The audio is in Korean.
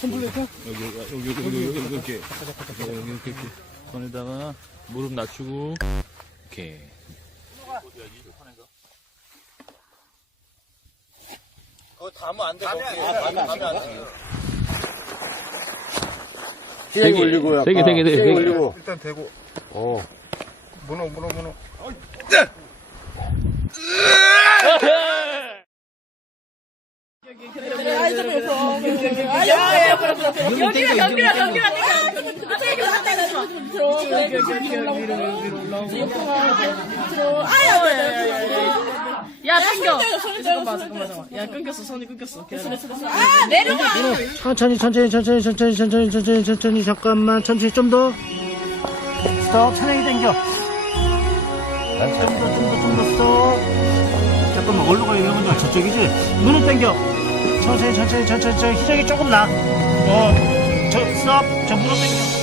컴플레이터? 여기, 여기, 여기, 여기, 여기, 여기, 이렇게. 여기, 여기, 이렇게. 손에다가 무릎 낮추고, 이렇게. 그거 담으면 안 돼. 아, 담으면 안 돼. 세 개, 올리고요. 세 개, 세 개, 세 개. 올리고. 일단 대고. 어. 문어, 문어, 문어. 여기랑 여기랑 여기랑 야 끊겨 잠깐만 잠깐만 야 끊겼어 손이 끊겼어 아 내려가 천천히, 천천히, 천천히, 천천히, 천천히, 천천히, 천천히, 잠깐만. 천천히 좀 더. 스톱. 천천히 당겨. 좀 더, 좀 더, 좀 더, 스톱. 잠깐만, 어디로 되는 건지 저쪽이지? 눈을 당겨. 천천히, 천천히, 천천히, 천천히. 희정이 조금 나. 어, 저, 스톱. 저 무릎 당겨.